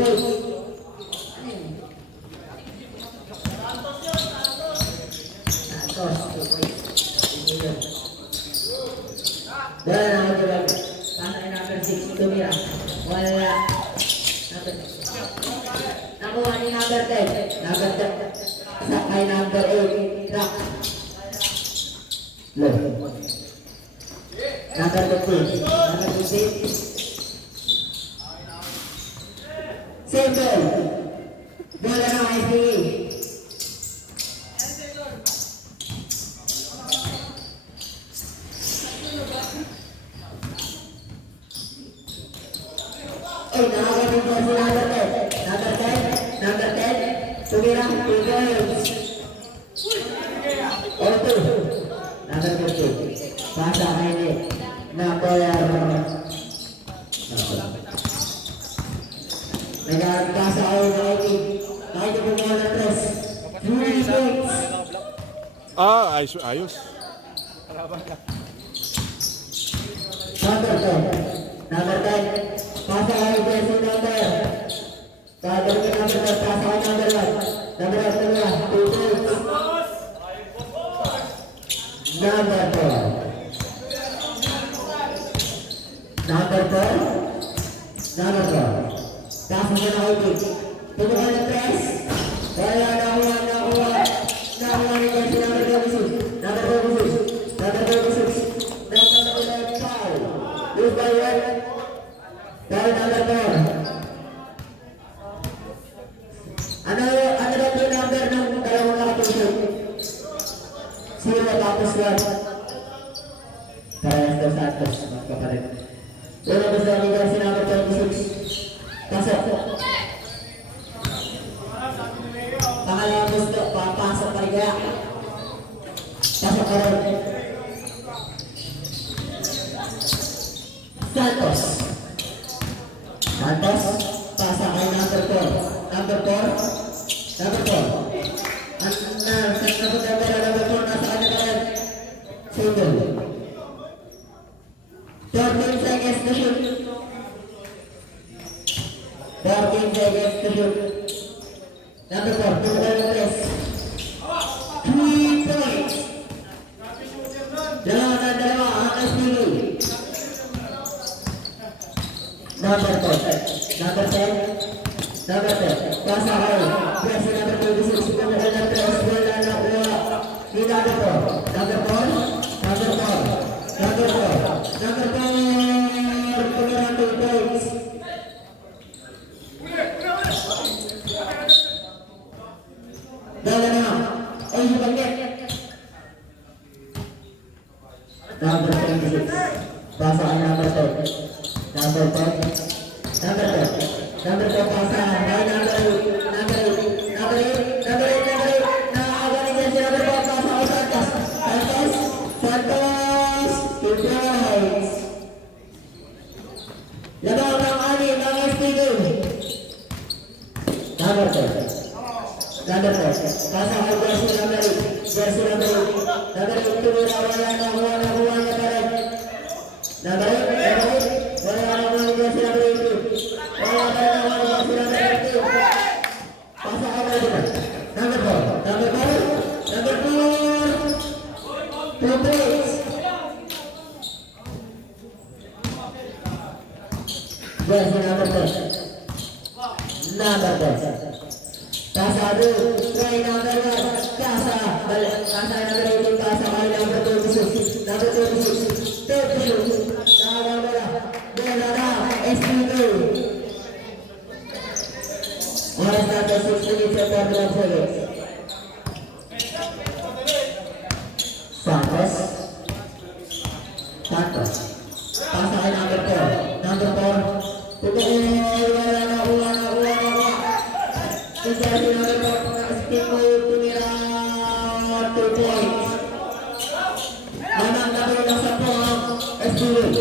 points. Santos, 2 points. Wala na ako tulog. Pasok ay number 6, tumira. Wala. Nakuha ni number 10. Number 10. Sakay number 8. Rock. Low. Number 15. Number 15. Same ball. Bola ng ICA. Oh, nakakaroon po si number 10. Number 10. Number 10. Tumira. 2 points. Or 2. Number 15. Pasa kay Nick. Number nagpasa kayo na Nick. Kahit po mga na 3. 3 points. Ayos. Number 10. Number 10. Pasa kayo Jesse number. Gagawin number 10. Pasa kayo number 1. Number 1. 2 points. Number 4. Number 4. Number 4. Pasa ka na kayo. Tumuha ng 3. Wala nakuha ni Jesse number 26. Number 26. Number 26. Number 5. Lose by 1. Dari number 4. Ano daw po number ng dalawang nakatusok? 0 tapos 1. Parehas daw Santos, magkapalit. Una gusto namin kasi number 26. Pasok. Pangalawang gusto, papasok pa rin. Pasok ka rin. Santos. Santos, pasa kay number 4. Number 4. Number 4. Number 4, nasa kanya ka rin. Single. 14 seconds to shoot. 14 seconds to shoot. Number 4, tumulong ng press. 3 points. Dalawa, ang SPU. Number 10. Number 10. Number 10. Pasa kayo. Press number 26. Tumulong ng press. Wala na uwa. Ni number 4. Number 4. Number 4. Number 4. Number 4. Tumulong 2 points. Dala na. Ay, bakit? Number 26. Pasa kayo number 10. Number 10. Number 10. Number 10 pasa. Ay, number 8. Number 8. Number 8. Number 8. Number 8. Nakakawa ni Jesse number 4. Pasa kayo Santos. Santos. Santos. 2 points. Labaw ng ani ng SPG. Number 10. Number 10. Pasa kayo Jesse number 8. Jesse number 8. Number 8. Tumira wala na huwa niya pa rin. Number 8. Number 8. Wala na huwa ni Jesse number 8. Wala na huwa ni Jesse number 8. Pasa kayo dito. Number 4. Number 4. Number 4. 2 points. Jesse number 10. Number 10. Pasa dulu. Try number 1. Pasa. Pasa number 18. Pasa kali number 26. Number 26. 32. Number 1. Bola na. SPG. Oras natin 6 minutes and 41 seconds. Santos. Santos. Pasa kay number 4. Number 4. Wala na. Jesse number 4. Tumira 2 points. Manang namin ng 10 ang SPG.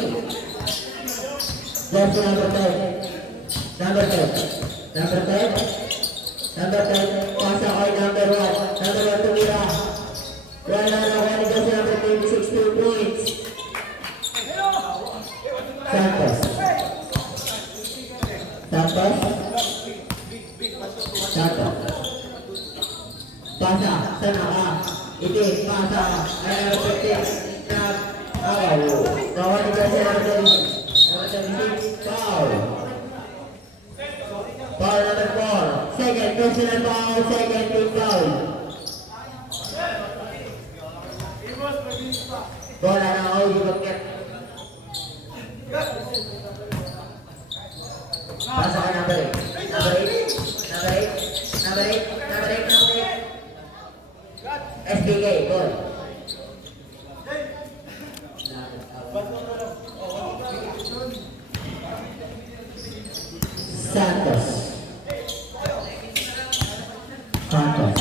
Jesse number 10. Number 10. Number 10. Number 10. Pasa kay number 1. Number 1 tumira. Wala na kay Jesse number 26. 2 points. Santos. Santos. Santos. Pasa, sana ka. Itim, pasa. Ay, napitin. Nag-awaw. Kawan ni Garcia number 26. Foul. Foul number 4. Second, personal foul. Second, team foul. Bola na ako, ibagket. Pasa ka number 8. Number 8. Number 8. Number 8. Number 8. Number 8. SBK, ball. Santos. Santos.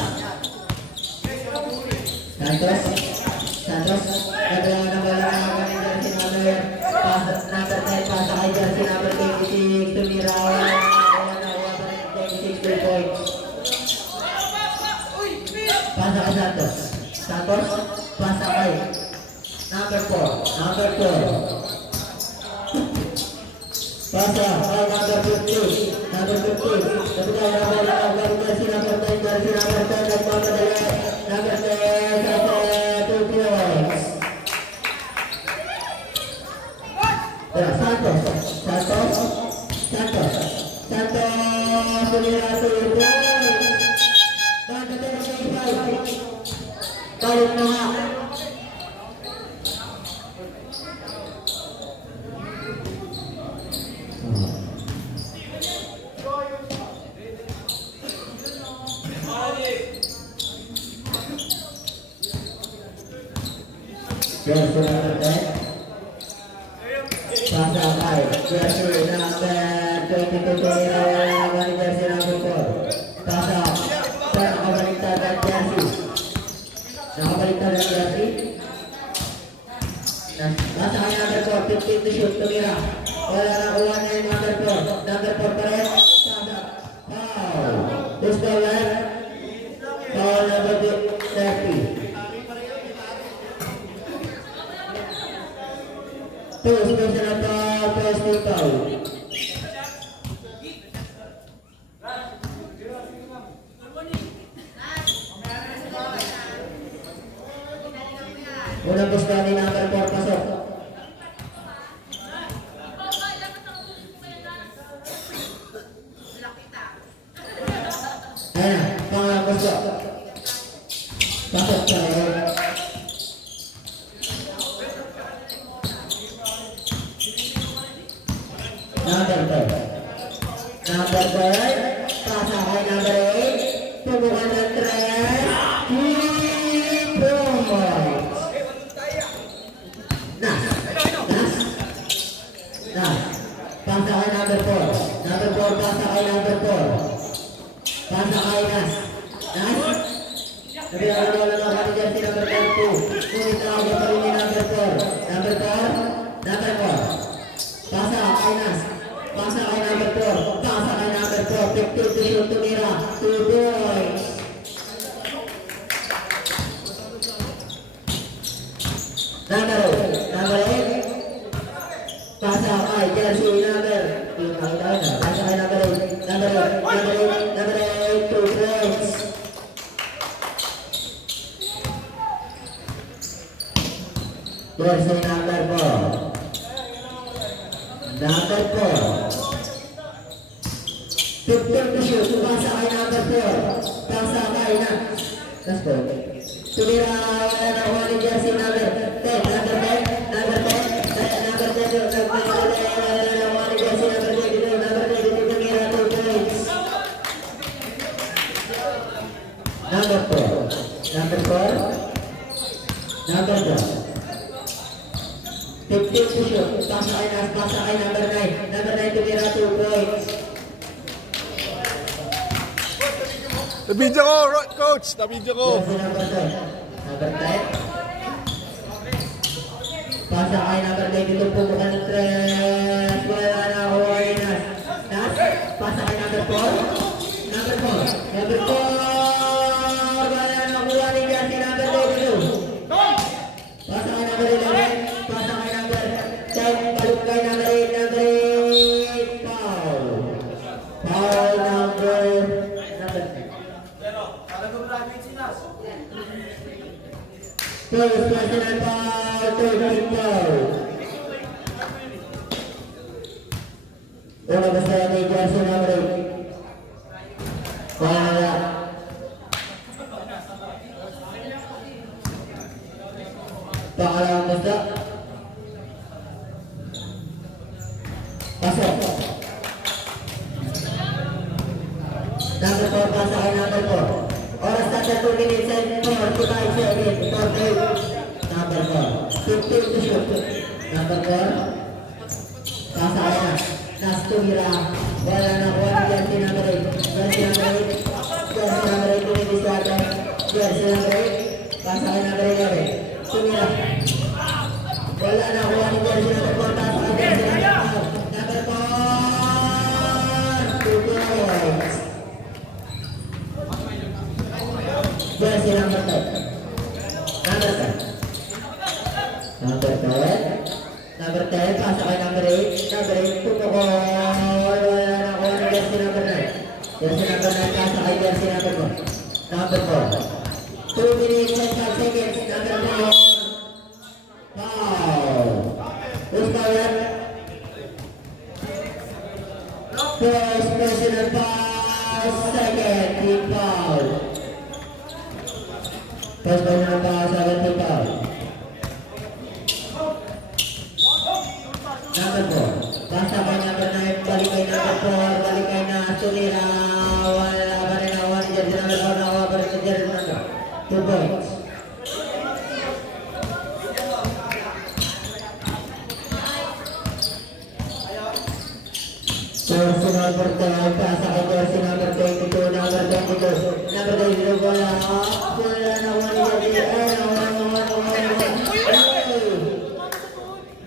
Santos. Santos. Naglawan ng bola ng mga jersey number 10. Pasa kay jersey number 26. Tumira. Pasa kay Santos. Santos. Pasa kay number 4. Number 4. Pasa kay number 15. Number 15. Kemudian number 11. Jersey number 10. Jersey number 10. Nagmamadali. Number 10. Sa 2 points. Santos. Santos. Santos. Santos. Tumira 2 points. Balik na nga. Jersey number 10. Pasa kay jersey number 22. Tumira naman jersey number 4. Pasa. Nakabaliktad ang jersey. Nakabaliktad ang jersey. Pasa kay number 4. 15 to shoot. Tumira. Wala na kuha na yung number 4. Number 4 pa rin. Pasa. Foul. Who's the left? Foul number 30. Two special foul. First team foul. Unang gusto ni number 4 pasok. Ayan, pangalang gusto. Pasok sa number 4. Number 4. Pasa kay number 8. Tubukan ng 3. Pasa kay number 4. Number 4, pasa kay number 4. Pasa kay Nas. Nas? Nabilang wala na kami dyan si number 2. Ngunit nakagay pa rin ni number 4. Number 4. Number 4. Pasa kay Nas. Pasa kay number 4. Pasa kay number 4. 15 to shoot. Tumira. 2 points. Number 8. Pasa kay jersey number. Pasa kay number 8. Number 8. 2 points. Jersey number 4. Number 4. 15 to shoot. Pasa kay number 4. Pasa kay na. Let's go. Tumira wala na kuha ni jersey number 10. Number 10. Number 10. Number 10. Wala na kuha ni jersey number 22. Number 22. Tumira 2 points. Number 4. Number 4. Number 4. 15 to shoot. Pasa kay Nas. Pasa kay number 9. Number 9. Tumira 2 points. Na-video ko, coach! Na-video ko! Number 10. Pasa kay number 22. Pumukan ng 3. Wala na kuha ni Nas. Nas. Pasa kay number 4. Number 4. Number 4. Wala na kuha ni jersey number 22. Pasa kay number 11. Pasa kay number 10. Balik kay number 8. Number 8. Foul. Foul number 10. First personal foul, third foul. Una basta ni jersey number 8. Wala. Pangalawang basta. Pasok. Number 4, pasa kay number 4. Oras na sa 2 minutes and 45 seconds. Number 4. 15 to shoot. Number 4. Pasa kay na. Nas tumira. Wala na kuha ni jersey number 8. Jersey number 8. Jersey number 8. Tumilis natin. Jersey number 8. Pasa kay number 11. Tumira. Wala na kuha ni jersey number 4. Pasa kay jersey number 4. Number 4. 2 points. Jersey number 10. Number 10. Number 10. Number 10. Pasa kay number 8. Number 8. Tumuko. Wala na kuha ni jersey number 9. Jersey number 9. Pasa kay jersey number 4. Number 4. 2 minutes and 5 seconds. Number 4. Foul. Who's foul yan? First personal foul. Second team foul. First personal foul. Second team foul. Number 4. Basta kay number 9. Balik kay number 4. Balik kay na Sulira. Wala pa rin ako ni jersey number 4. Nakuha pa rin ni jersey number 2 points. Jersey number 10, pasa kay jersey number 22, number 22, number 22, wala na wala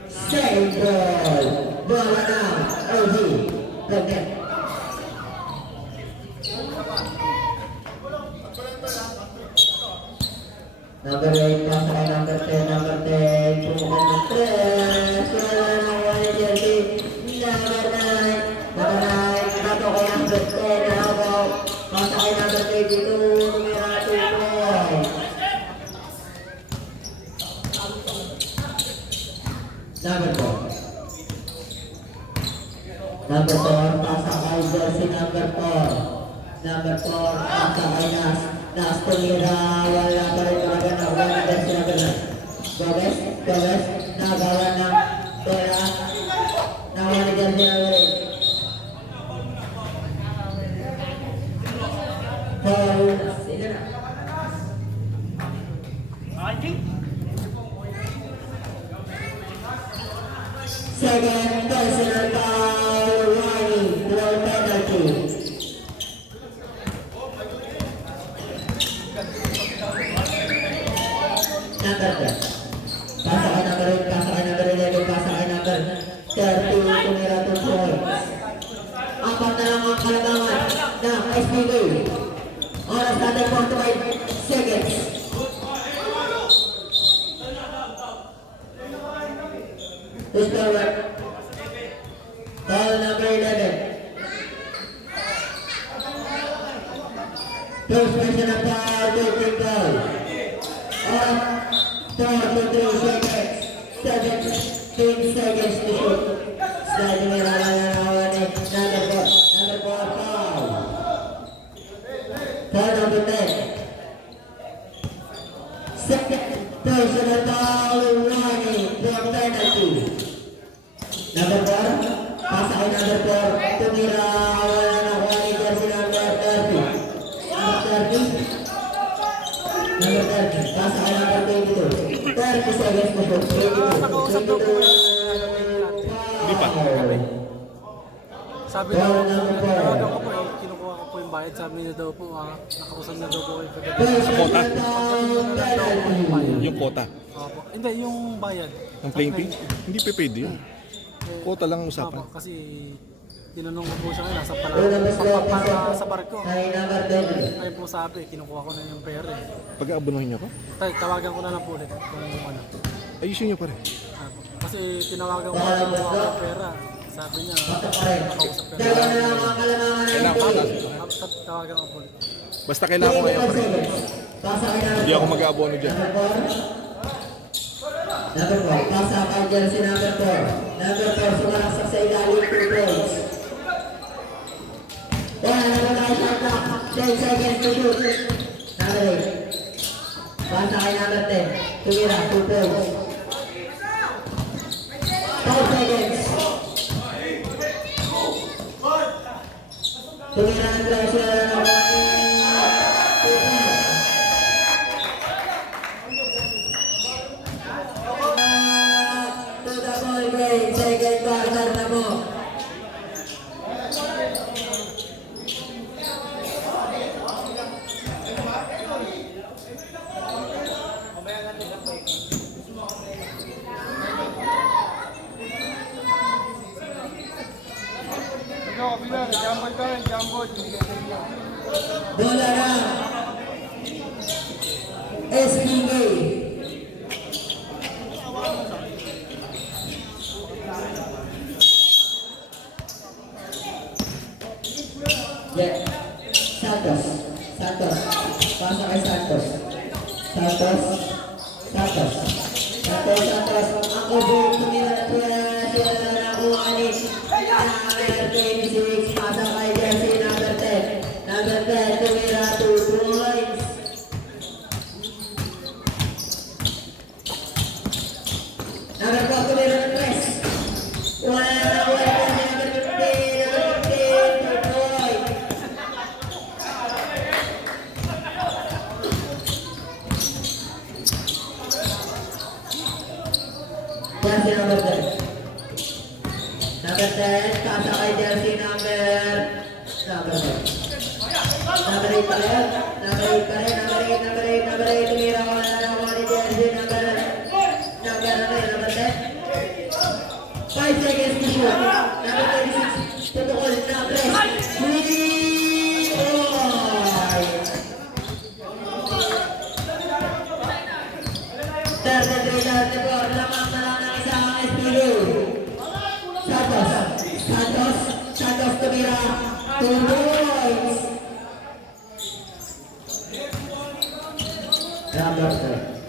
save ball, bola na, OG, Rocket. Number 8, pasa kay number 10, number 10, pumukan ng 3, wala na wala jersey, number 9, number 9, nato kay number 10, nahabaw, pasa kay number 22, tumira 2 points. Number 4. Number 4, pasa kay jersey number 4. Number 4, pasa kay Nas tumira, wala pa rin talaga na wala na jersey number 9. Gomez, nagawa ng pera, nawala ni jersey number 8. Foul, sila na. Second personal foul, warning, no penalty. Number 10. Pasa kay number 8, pasa kay number 11, pasa kay number 30, tumira 2 points. Apat na lang ang kalamangan ng SPB. Oras natin 45 seconds. Who's forward? Foul number 11. First personal foul, 13 foul. 4 to 3 seconds. 17 seconds to shoot. Sliding nila lang ni number 4. Number 4 foul. Foul number 10. Second personal foul, warning for penalty. Number 4, pasa kay number 4, tumira, wala na kuha ni jersey number 30. Number 30, pasa kay number 22. 30 seconds to shoot. 22. Hindi pa. Sabi daw, tinawagan ko po eh, kinukuha ko po yung bayad. Sabi niya daw po, nakakusan na daw po kayo First Quota? personal penalty. Yung quota. Opo. Hindi, yung bayad. Ang playing fee? Hindi pa pwede yun. Quota lang ang Opo, usapan. kasi tinanong ko po siya ngayon, nasa Una mas low, para pasok sa barko. kay number 20. Ayun po sabi, kinukuha ko na yung pera eh. Pag-aabonohin niyo ko, Tawagan ko na lang po ulit kung ano. ayusin niyo pa rin. Opo. Kasi tinawagan ko na kinukuha ko yung pera. Sabi niya, Pasok pa rin. nakausap ka Dalawa na. na lang ang kalamangan ng Kailangan SPB. Tawagan ko po ulit. Basta kailangan ko ngayon. 25 seconds. Pasa kay number Hindi ako 4. mag-aabono dyan. Number 4, Number 4, pasa kay jersey number 4. Number 4, sumalaksak sa ilalim, 2 points. Kaya naman tayo shot clock, 10 seconds to shoot. Number 8. Pasa kay number 10. Tumira, 2 points. 5 seconds. Tumira ng pressure. To the ball game, second quarter na mo. Bola na SPK. Yeah. Santos. Pasa kay Santos. Santos. Ang kubo, tumira na sila na nakuha ni number 26. Pasa kay jersey number 10. Number 10, tumira 2 points. Number 4, tumira ng 3. Wala na nakuha ni number 15. Number 15, 2 points. Jersey number 10. Number 10, pasa kay jersey number 10. Number 8 pa rin. Number 8. Tumira ko na nakuha ni jersey number 10. 5 seconds to shoot. Number 26, tutukol na press. 3 points. 33-34, lamang na lang ng isang SPQ. Santos tumira 2 points. Number 10.